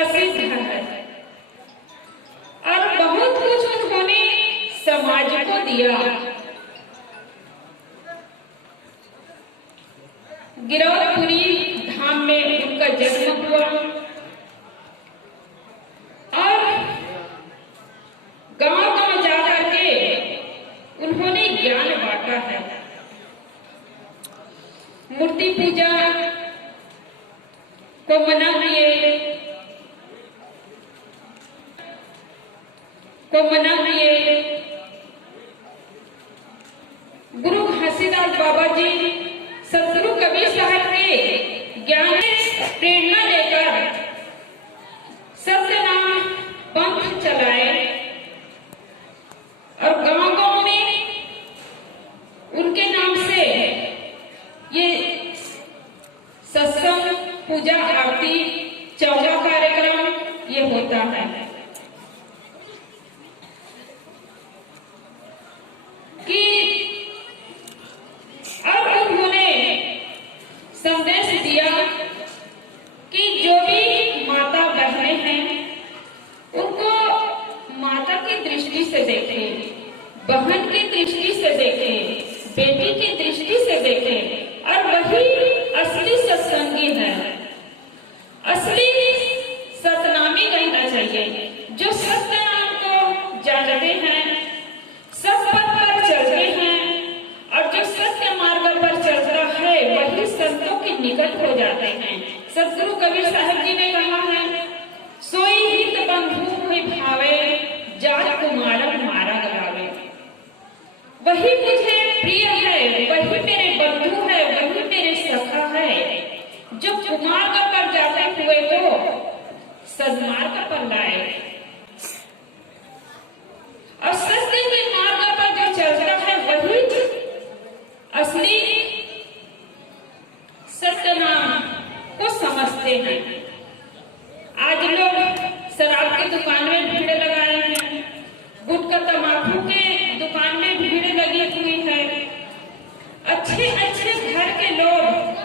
प्रसिद्ध है और बहुत कुछ उन्होंने समाज को दिया। गिरौदपुरी धाम में उनका जन्म हुआ और गांव-गांव जाकर के उन्होंने ज्ञान बांटा है। मूर्ति पूजा को मना किए। गुरु घासीदास बाबा जी सतगुरु कबीर साहब के ज्ञान प्रेरणा लेकर सत्य नाम पंथ चलाए और गांव-गांव में उनके नाम से ये सत्संग, पूजा, आरती, चौजा कार्यक्रम ये होता है कि अब उन्होंने संदेश दिया कि जो भी माता बहनें हैं उनको माता की दृष्टि से देखें, बहन की दृष्टि से देखें, बेटी की दृष्टि से देखें और वही असली सत्संगी है। असली सतनामी रहना चाहिए। जो सत्य नाम को जानते हैं, सत्य पथ पर चलते हैं और जो सत्य मार्ग पर चलता है वही संतों के निकट हो जाते हैं। सतगुरु कबीर साहब जी ने कहा है, सोई हित बंधु हुई भावे, जात कुमारन मारा गलावे। वही मुझे प्रिय है, वही मेरे बंधु है, वही मेरे सखा है जो कुमार्ग पर जाते हुए को सन्मार्ग पर लाए और सत्य के मार्ग पर जो चलता है वही असली सत्य नाम को समझते हैं। आज लोग शराब की दुकान में भीड़ लगाए हैं, गुटखा तंबाकू के दुकान में भीड़ लगी हुई है। अच्छे अच्छे घर के लोग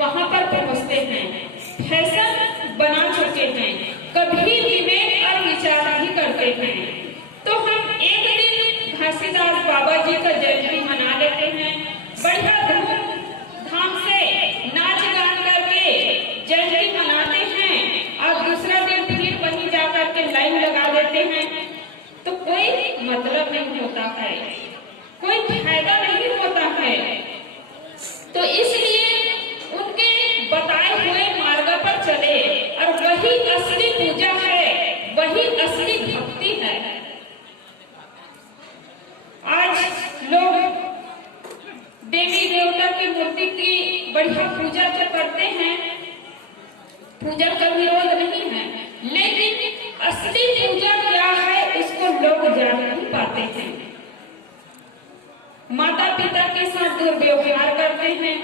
वहां पर पहुंचते हैं, फैशन बना चुके हैं, कभी विवेक और विचार नहीं करते हैं। तो हम एक दिन घासीदास बाबा जी का जयंती मना लेते हैं, बढ़िया धूमधाम से नाच गान करके जयंती मनाते हैं और दूसरा दिन फिर वहीं जाकर के लाइन लगा देते हैं। तो कोई मतलब नहीं होता है, कोई फायदा नहीं होता है। तो इसलिए उनके बताए हुए मार्ग पर चले और वही असली पूजा है, वही असली भक्ति है। आज लोग देवी देवता की मूर्ति की बढ़िया पूजा तो करते हैं, पूजा का विरोध नहीं है, लेकिन असली पूजा क्या है इसको लोग जान नहीं पाते हैं। माता पिता के साथ दुर्व्यवहार करते हैं।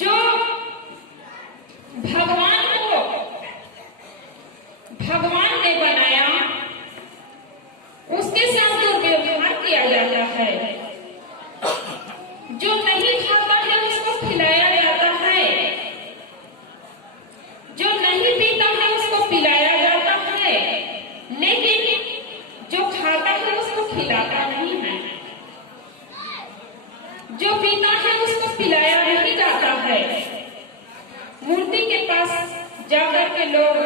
जो भगवान ने बनाया उसके साथ दुर्व्यवहार किया जाता है। जो नहीं खाता है उसको खिलाया जाता है, जो नहीं पीता है उसको पिलाया जाता है, लेकिन जो खाता है उसको खिलाता नहीं है, जो पीता है उसको पिलाया नहीं जाता है। मूर्ति के पास जाकर के लोग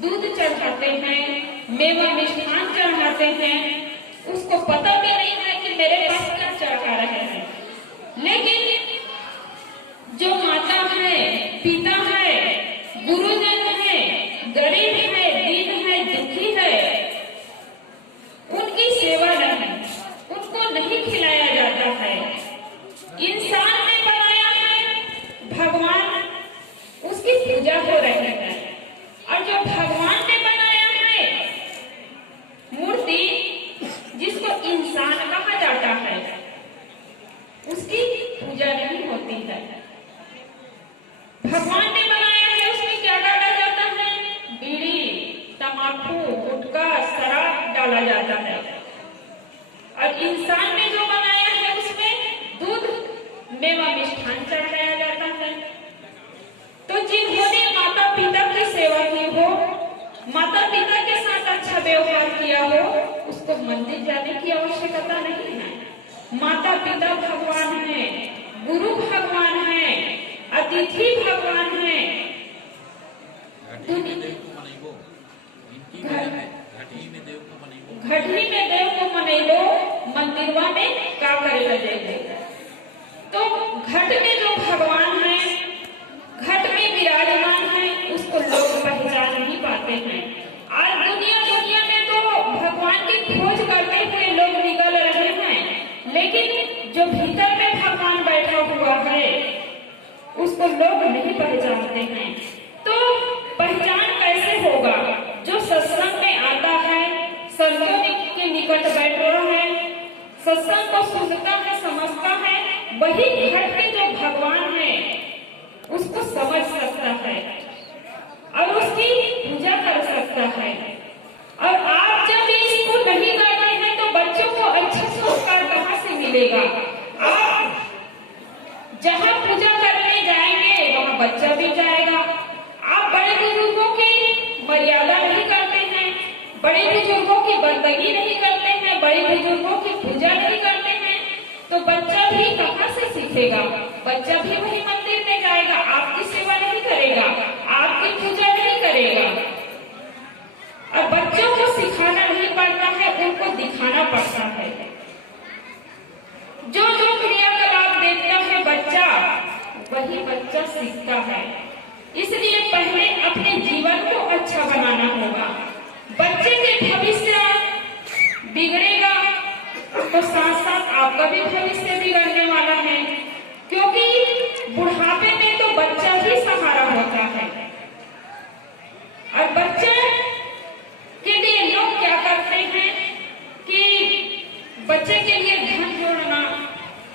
दूध चढ़ाते हैं, मेवा मिष्ठान चढ़ाते हैं, उसको पता भी नहीं है कि मेरे पास क्या चढ़ा रहे हैं। लेकिन जो माता है, पिता है, गुरुजन है, गरीब है, दीन है, दुखी है, उनकी सेवा नहीं, उनको नहीं खिलाया जाता है। इंसान ने बनाया है, भगवान उसकी पूजा हो रही है और जो भगवान ने बनाया है मूर्ति जिसको इंसान कहा जाता है उसकी पूजा मंदिर जाने की आवश्यकता नहीं है। माता पिता भगवान है, गुरु भगवान है, अतिथि भगवान है। घटी में देव को मनैलो, मंदिरवा में का करे लगे। तो घट में जो भगवान है, घट में विराजमान है, उसको लोग पहचान नहीं पाते हैं। आज दुनिया में तो भगवान की खोज करते हुए लोग निकल रहे हैं, लेकिन जो भीतर में भगवान बैठा हुआ है उसको लोग नहीं पहचानते हैं। तो पहचान कैसे होगा? जो सत्संग में आता है, संतों के निकट बैठ रहा है, सत्संग को सुनता है, समझता है, वही घट के जो भगवान है उसको समझ सकता है और उसकी पूजा कर सकता है। और आप जब इसको नहीं करते हैं तो बच्चों को अच्छा संस्कार कहाँ से मिलेगा? आप जहाँ पूजा करने जाएंगे वहाँ बच्चा भी जाएगा। आप बड़े बुजुर्गों की मर्यादा नहीं करते हैं, बड़े बुजुर्गों की बंदगी नहीं करते हैं, बड़े बुजुर्गों की पूजा नहीं करते हैं, तो बच्चा भी कहाँ से सीखेगा? बच्चा भी वही मंदिर में जाएगा, आपकी सेवा नहीं करेगा, आपकी पूजा नहीं करेगा। और बच्चों को सिखाना नहीं पड़ता है, उनको दिखाना पड़ता है। जो जो क्रियाकलाप देखता है बच्चा, वही बच्चा सीखता है। इसलिए पहले अपने जीवन को अच्छा बनाना होगा। बच्चे के भविष्य बिगड़ेगा तो साथ साथ आपका भी भविष्य बिगड़ने वाला है, क्योंकि बुढ़ापे में तो बच्चा ही सहारा होता है। और बच्चे के लिए लोग क्या करते हैं कि बच्चे के लिए धन जोड़ना,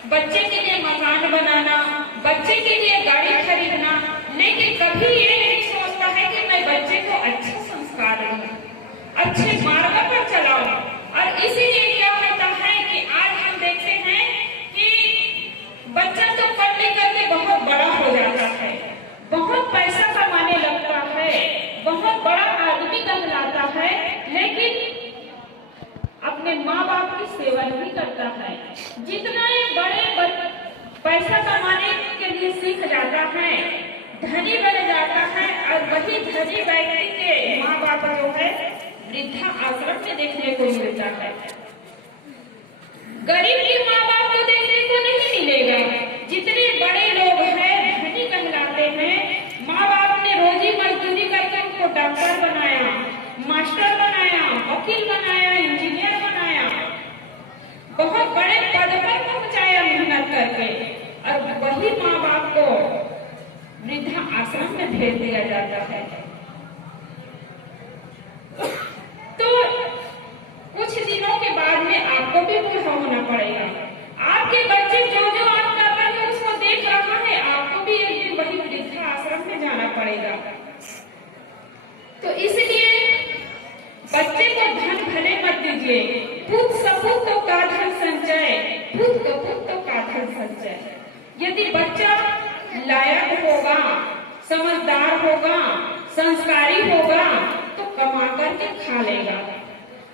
बच्चे के लिए मकान बनाना, बच्चे के लिए गाड़ी खरीदना, लेकिन कभी ये नहीं सोचता है कि मैं बच्चे को अच्छे संस्कार दूं, अच्छे मार्ग पर चलाऊं। और इसीलिए क्या होता है कि आज हम देखते हैं कि बच्चा तो पढ़ लिख करके बहुत बड़ा हो जाता है, बहुत पैसा कमाने लगता है, बहुत बड़ा आदमी कहलाता है, लेकिन अपने माँ बाप की सेवा नहीं करता है। जितना एक बड़े पैसा कमाने के लिए सीख जाता है, धनी बन जाता है, और वही धनी व्यक्ति के माँ बाप जो है वृद्धा आश्रम में देखने को मिलता है। गरीब के माँ बाप को देखने को नहीं मिलेगा। जितने बड़े लोग हैं, धनी कहलाते हैं, माँ बाप ने रोजी मजदूरी करके उनको डॉक्टर बनाया, मास्टर बनाया, वकील बनाया, इंजीनियर बनाया, बहुत बड़े पद पर पहुंचाया मेहनत करके, और वही माँ बाप को वृद्धा आश्रम में भेज दिया जाता है। तो कुछ दिनों के बाद में आपको भी बूढ़ा होना पड़ेगा। आपके बच्चे जो जो आप कर रहे हैं उसको देख रहा है, आपको भी एक दिन वही वृद्धा आश्रम में जाना पड़ेगा। तो इसलिए बच्चे को धन भले मत दीजिए, पुत्र सपूत तो का धन संचय, पुत्र कपूत तो का धन संचय। यदि बच्चा लायक होगा, समझदार होगा, संस्कारी होगा, तो कमा करके खा लेगा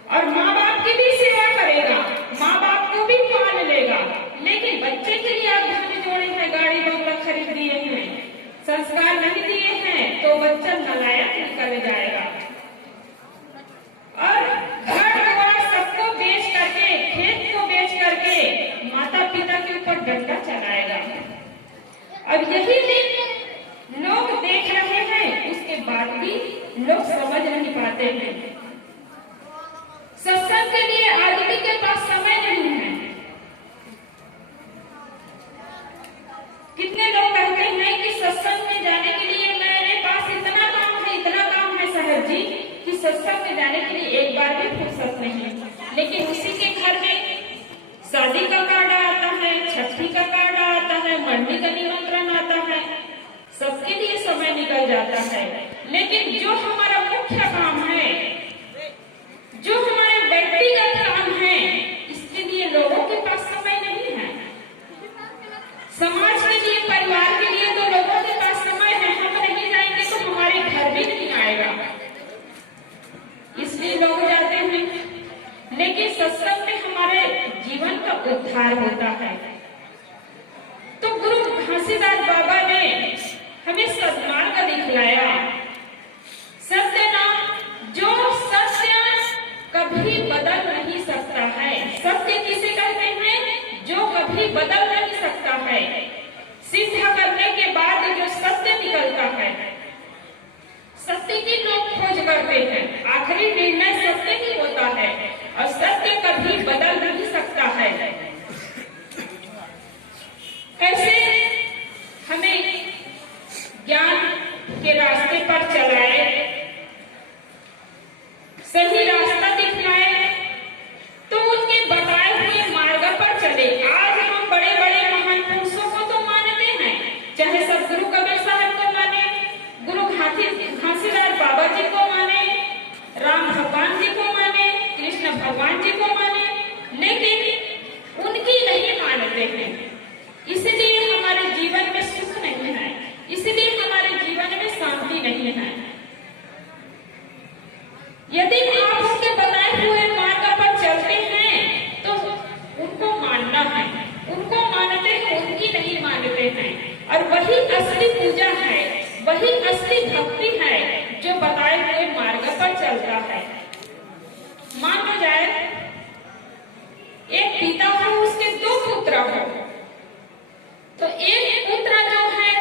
और माँ बाप की भी सेवा करेगा, माँ बाप को भी पाल लेगा। लेकिन बच्चे के लिए आप धन जोड़े हैं, गाड़ी बंगला खरीद दिए हैं, संस्कार नहीं दिए हैं, तो बच्चा नालायक निकल जाएगा और घर द्वार सबको बेच करके, खेत को बेच करके माता पिता के ऊपर डंडा चलाएगा। अब यही दिन लोग देख रहे हैं, उसके बाद भी लोग समझ नहीं पाते हैं। सत्संग के लिए आदमी के पास समय नहीं है। कितने लोग कहते हैं कि सत्संग में जाने के लिए मेरे पास इतना काम है साहब जी, कि सत्संग में जाने के लिए एक बार भी फुर्सत नहीं। लेकिन उसी के घर में शादी का कार्ड आता है, छठी का कार्ड आता है, मंडी का निमंत्रण आता है, सबके लिए समय निकल जाता है। लेकिन जो हमारा मुख्य काम है, जो हमारे व्यक्तिगत काम है, इसके लिए लोगों के पास समय नहीं है। समाज के लिए, परिवार के लिए तो लोगों के पास समय है। हम नहीं जाएंगे तो हमारे घर भी नहीं आएगा, इसलिए लोग जाते हैं। लेकिन घासीदास बाबा ने हमें सद्मार्ग दिखलाया। सत्य नाम जो सत्य कभी बदल नहीं सकता है। सत्य किसे कहते हैं? जो कभी बदल नहीं सकता है। सिद्ध करने के बाद जो सत्य निकलता है, सत्य की लोग खोज करते हैं, आखिरी निर्णय सत्य ही होता है और सत्य कभी बदल नहीं सकता है। ऐसे हमें ज्ञान के रास्ते पर चलाए, सही रास्ता दिखलाए, तो उनके बताए हुए मार्ग पर चले। आज हम बड़े बड़े महान पुरुषों को तो मानते हैं, चाहे सदगुरु कबीर साहब को माने, गुरु घासीदास बाबा जी को माने, राम भगवान जी को माने, कृष्ण भगवान जी को माने, लेकिन उनकी नहीं मानते हैं। इसलिए हमारे जीवन में सुख नहीं है, इसलिए हमारे जीवन में शांति नहीं है। यदि आप उनके बताए हुए मार्ग पर चलते हैं तो उनको मानना है, उनको मानते हैं, उनकी नहीं मानते हैं। और वही असली पूजा है, वही असली भक्ति है जो बताए हुए मार्ग पर चलता है। मान लो जाए एक पिता हो, उसके दो पुत्र हो, तो एक पुत्र जो है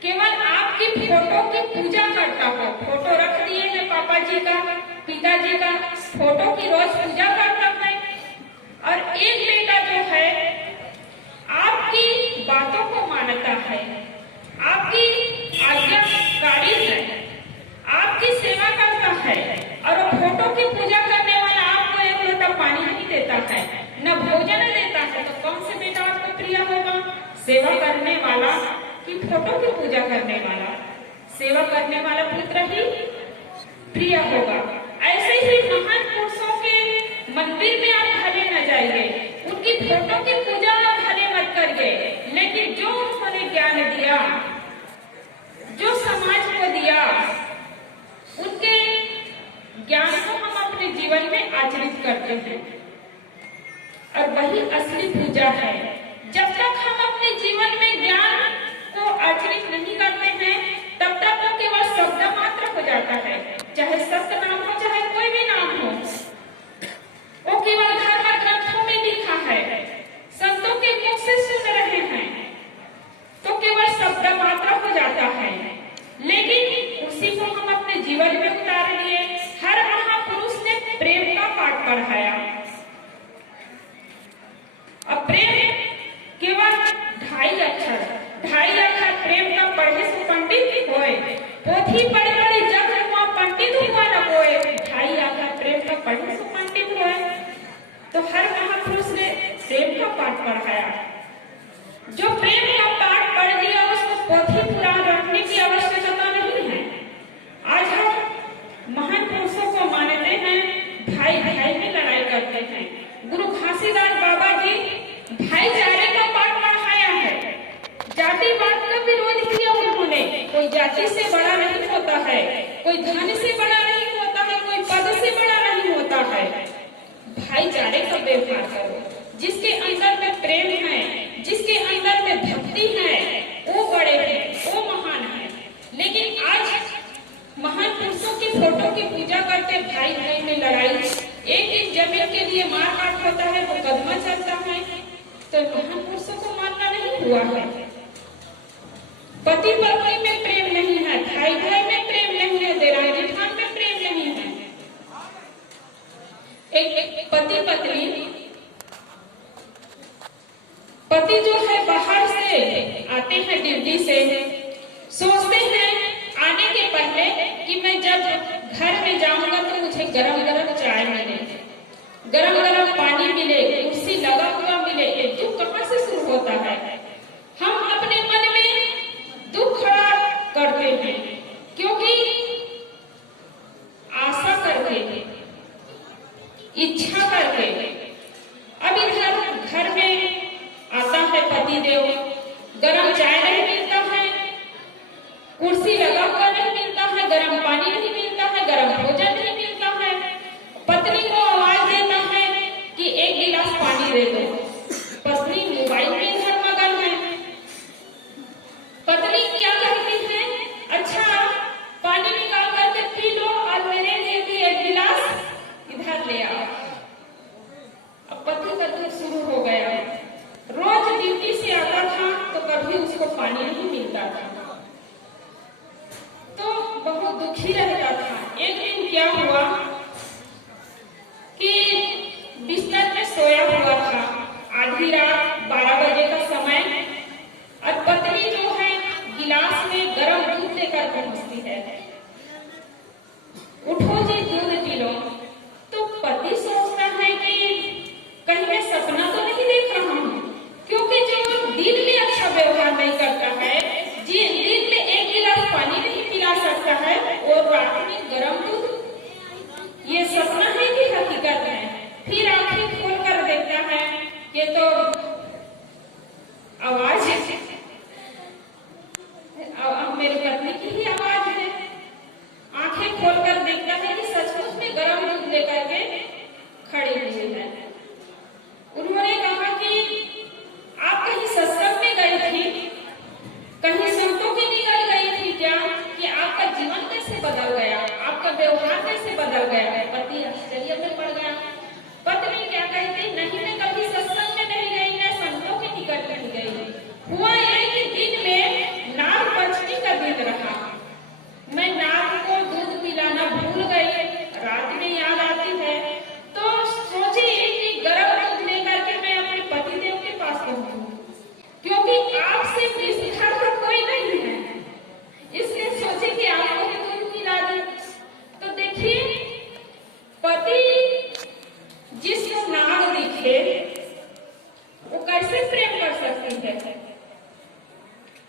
केवल आपकी फोटो की पूजा करता हो, फोटो रख दिए हैं पापा जी का, पिताजी का, फोटो की रोज पूजा करता है। और एक बेटा जो है आपकी बातों को मानता है, आपकी आज्ञाकारी है, आपकी सेवा करता है, और फोटो की पूजा करने वाला आपको एक लोटा पानी नहीं देता है, न भोजन देता है, तो कौन से बेटा आपको प्रिय होगा? सेवा करने वाला कि फोटो की पूजा करने वाला? सेवा करने वाला पुत्र ही प्रिय होगा। ऐसे ही महान पुरुषों के मंदिर में आप भले न जाइए, उनकी फोटो की पूजा आप भले मत करिए, लेकिन जो उन्होंने ज्ञान दिया, जो समाज को दिया, उनके ज्ञान को हम अपने जीवन में आचरित करते हैं, और वही असली पूजा है। जब तक हम अपने जीवन में ज्ञान को आचरित नहीं करते हैं, तब तक वो केवल शब्द मात्र हो जाता है। चाहे सत्य नाम हो, चाहे कोई भी नाम हो, वो केवल धर्म ग्रंथों में लिखा है, संतों के मुख से सुन रहे हैं, तो केवल शब्द मात्र हो जाता है। लेकिन उसी को हम अपने जीवन में उतार लिए। हर महापुरुष ने प्रेम का पाठ पढ़ाया। अब प्रेम केवल ढाई अक्षर प्रेम का पढ़े से पंडित होए, पोथी पढ़ पढ़े जग हुआ पंडित हुआ न कोई, ढाई अक्षर प्रेम का पढ़े से पंडित होए। तो हर महापुरुष ने प्रेम का पाठ पढ़ाया। जो प्रेम का पाठ पढ़ दिया उसको पोथी पुराण रखने की आवश्यकता नहीं है। आज हम महान पुरुषों को मानते हैं, भाई भाई में लड़ाई करते हैं। गुरु घासीदास बाबा जी भाईचारे का पाठ पढ़ाया है, जातिवाद का विरोध किया उन्होंने। कोई जाति से बड़ा नहीं होता है, कोई धन से बड़ा नहीं होता है, कोई पद से बड़ा नहीं होता है। भाईचारे का व्यवहार करो। जिसके अंदर में प्रेम है, जिसके अंदर में भक्ति है, वो बड़े हैं, वो महान है। लेकिन आज महान पुरुषों की फोटो की पूजा करके भाई भाई में लड़ाई, एक जमीन के लिए मार काट होता है, वो कदमा चलता है, तो महान पुरुषों को मानना नहीं हुआ है। पति पत्नी में प्रेम नहीं है, भाई भाई में प्रेम नहीं है, देरानी जेठान में प्रेम नहीं है। एक पति पत्नी, पति जो है बाहर से आते हैं ड्यूटी से, सोचते हैं आने के पहले कि मैं जब घर में जाऊंगा तो मुझे गरम गरम चाय मिले, गरम गरम पानी मिले, कुर्सी लगा हुआ मिले। ये दुख कहाँ से शुरू होता है? हम अपने मन में दुख खड़ा करते हैं, क्योंकि आशा करके, इच्छा करके। अब इधर घर में आता है पति देव, गरम चाय नहीं मिलता है, कुर्सी लगा हुआ नहीं मिलता है, गरम पानी नहीं मिलता है, गरम भोजन नहीं मिलता है। पत्नी को आवाज देता है कि एक गिलास पानी दे दो। पत्नी मोबाइल में इधर मगन मेरे पत्नी की ही आवाज है। आंखें खोलकर देखता है कि सचमुच में गर्म दूध लेकर के खड़ी हुई है। उन्होंने कहा कि आप कहीं सत्संग में गई थी, कहीं संतों के निकल गई थी क्या, कि आपका जीवन कैसे बदल गया, आपका व्यवहार कैसे बदल गया। पति आश्चर्य में पड़ गया। पत्नी क्या कहती, नहीं मैं कभी सत्संग में नहीं गई, मैं संतों के निकट नहीं गई। हुआ यह कि दिन में नाग पंचमी का दिन रहा, मैं नाग को दूध पिलाना भूल गई। रात में याद आती है तो सोची कि गर्म दूध लेकर के मैं अपने पतिदेव के पास पहुंचूं, क्योंकि आपसे इस घर पर कोई नहीं है, इसलिए सोचे कि आपको भी दूध पिला दूं। तो देखिए, पति जिसको नाग दिखे वो कैसे प्रेम कर सकती है,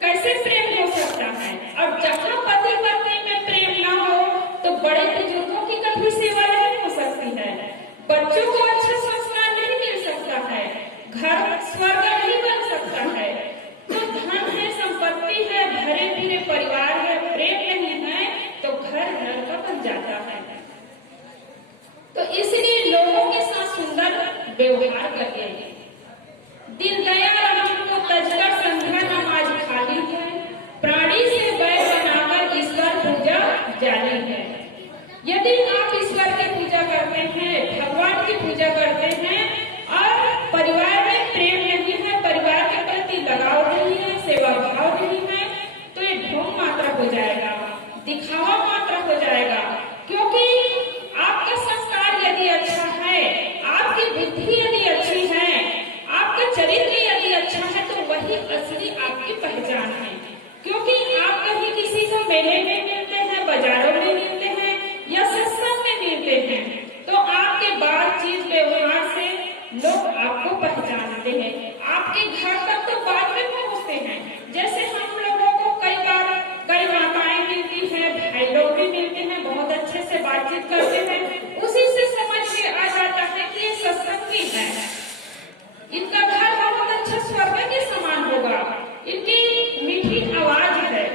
कैसे प्रेम हो सकता है। और जहाँ पति पत्नी में प्रेम ना हो तो बड़े बुजुर्गों की कभी सेवा नहीं हो सकती है, बच्चों को अच्छा संस्कार नहीं मिल सकता है, घर स्वर्ग नहीं बन सकता है। तो धन है, संपत्ति है, भरे भीरे परिवार है, प्रेम नहीं है तो घर नरक बन जाता है। तो इसलिए लोगों के साथ सुंदर व्यवहार करके दीनदयाल को तजकर संध्या नमाज खाली है, प्राणी से बैर बनाकर ईश्वर पूजा जानी है। यदि आप ईश्वर की पूजा करते हैं, भगवान की पूजा करते हैं और परिवार में प्रेम नहीं है, परिवार के प्रति लगाव नहीं है, सेवा भाव नहीं है, तो ये ढोंग मात्र हो जाएगा, दिखावा मात्र हो जाएगा। क्योंकि आपका संस्कार यदि अच्छा है, आपकी बुद्धि यदि अच्छी है, आपका चरित्र यदि अच्छा है तो वही असली आपकी पहचान है। क्योंकि आप कहीं किसी को मेले में मिलते हैं, बाजारों में मिलते हैं या सत्संग में मिलते हैं, तो आपके बातचीत व्यवहार से लोग आपको पहचानते हैं, आपके घर तक तो बाद में पहुंचते हैं। जैसे हम लोगों को कई बार कई माताएं मिलती हैं, भाई लोग भी मिलते हैं, बहुत अच्छे से बातचीत करते हैं, उसी से समझ में आ जाता है कि ये सत्संगी है, इनका घर बहुत अच्छा स्वर्ग के समान होगा, इनकी मीठी आवाज है,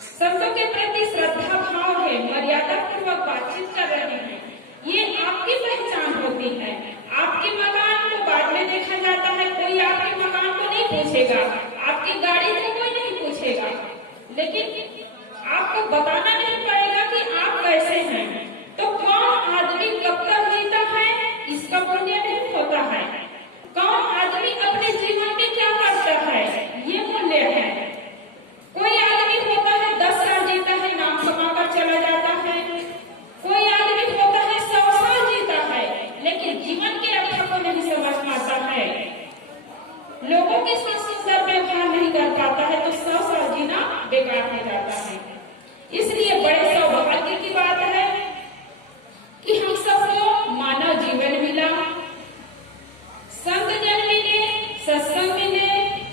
संतों के प्रति श्रद्धा भाव है, मर्यादा पूर्वक बातचीत कर रहे हैं, ये आपकी पहचान होती है। आपके मकान को बाद में देखा जाता है, कोई आपके मकान को नहीं पूछेगा, आपकी गाड़ी को कोई नहीं पूछेगा, लेकिन आपको बताना नहीं पड़ेगा कि आप कैसे हैं। तो कौन आदमी कब तक जीता है इसका मूल्य नहीं होता है, कौन आदमी अपने जीवन में क्या करता है ये मूल्य है। कोई आदमी होता है 10 साल जीता है, नाम कमाकर चला जाता है, कोई आदमी होता है 100 साल जीता है, लेकिन जीवन के अर्थ को नहीं समझ पाता है, लोगों के साथ सुंदर व्यवहार नहीं कर पाता है, तो 100 साल जीना बेकार हो जाता है। इसलिए बड़े सौभाग्य की बात है कि हम सबको मानव जीवन मिला, संत जन मिले, सत्संग मिले,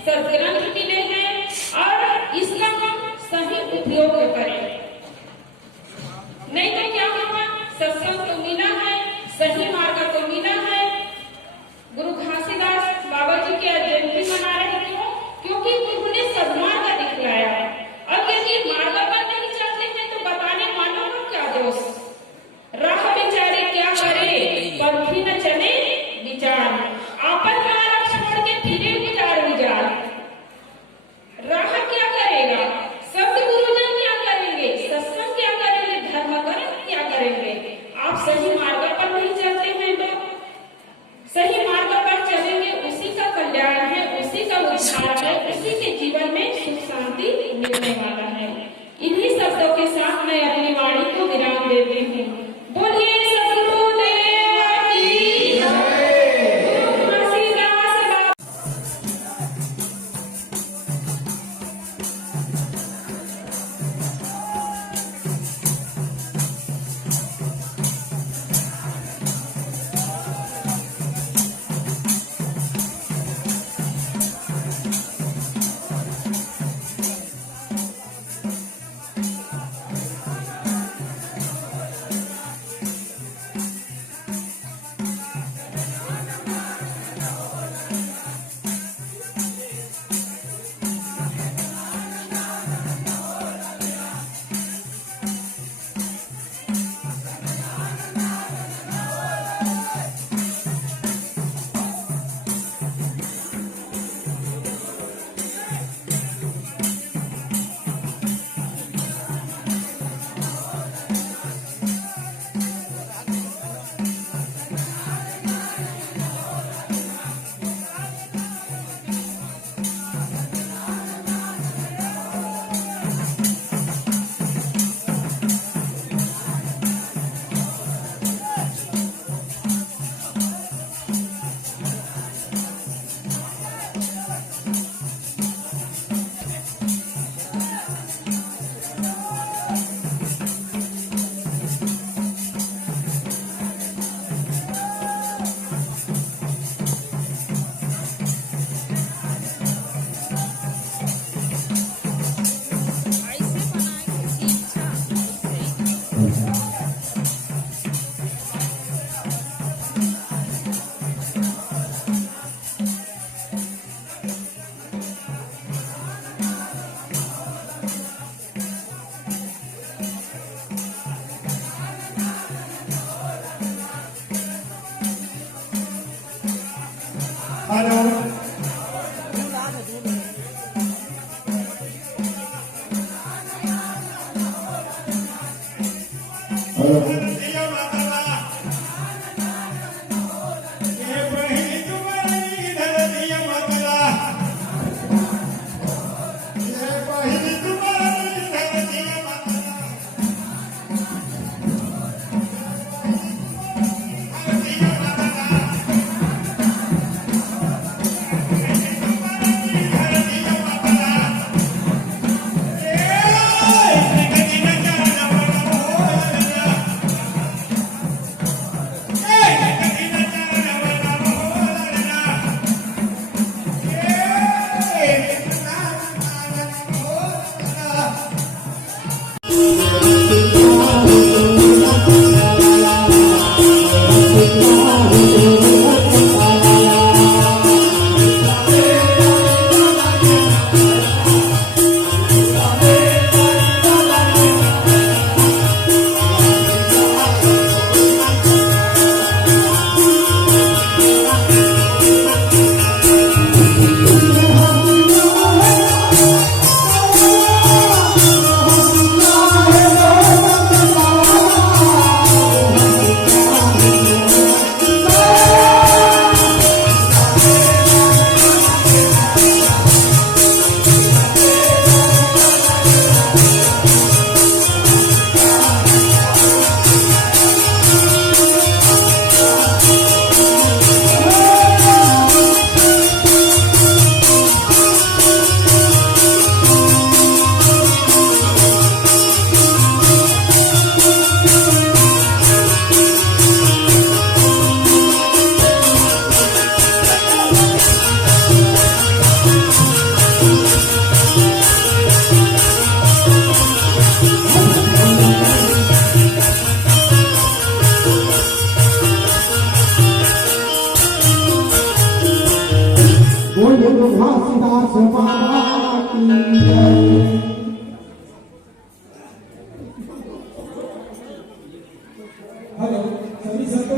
सदग्रंथ मिले हैं, और इसका हम सही उपयोग करें। नहीं तो क्या हुआ, सत्संग तो मिला है, सही मार्ग तो मिला है। गुरु घासीदास बाबा जी की जयंती मना रहे क्यों? क्योंकि उन्होंने सदमार्ग दिखलाया। और यदि मार्ग पर नहीं चलते हैं तो बताने वालों का क्या दोष। राह बेचारे क्या करे, पंथी न चले विचार, आपन मार्ग छोड़ के फिरे विचार। राह क्या करेगा, सब गुरुजन क्या करेंगे, सत्संग क्या करेंगे, धर्मकर्म क्या करेंगे। आप सही मार्ग पर नहीं चलते हैं तो सही मार्ग पर चलेंगे, उसी का कल्याण है, उसी का उद्धार है, उसी के जीवन में सुख शांति मिलने वाला है। इन्हीं शब्दों के साथ मैं अपनी वाणी को विराम देती हूँ। बोलिए सद्गुरुदेव की जय। गुरु घासीदास बाबा। घासीदास बाबा की जय। हेलो सभी संतों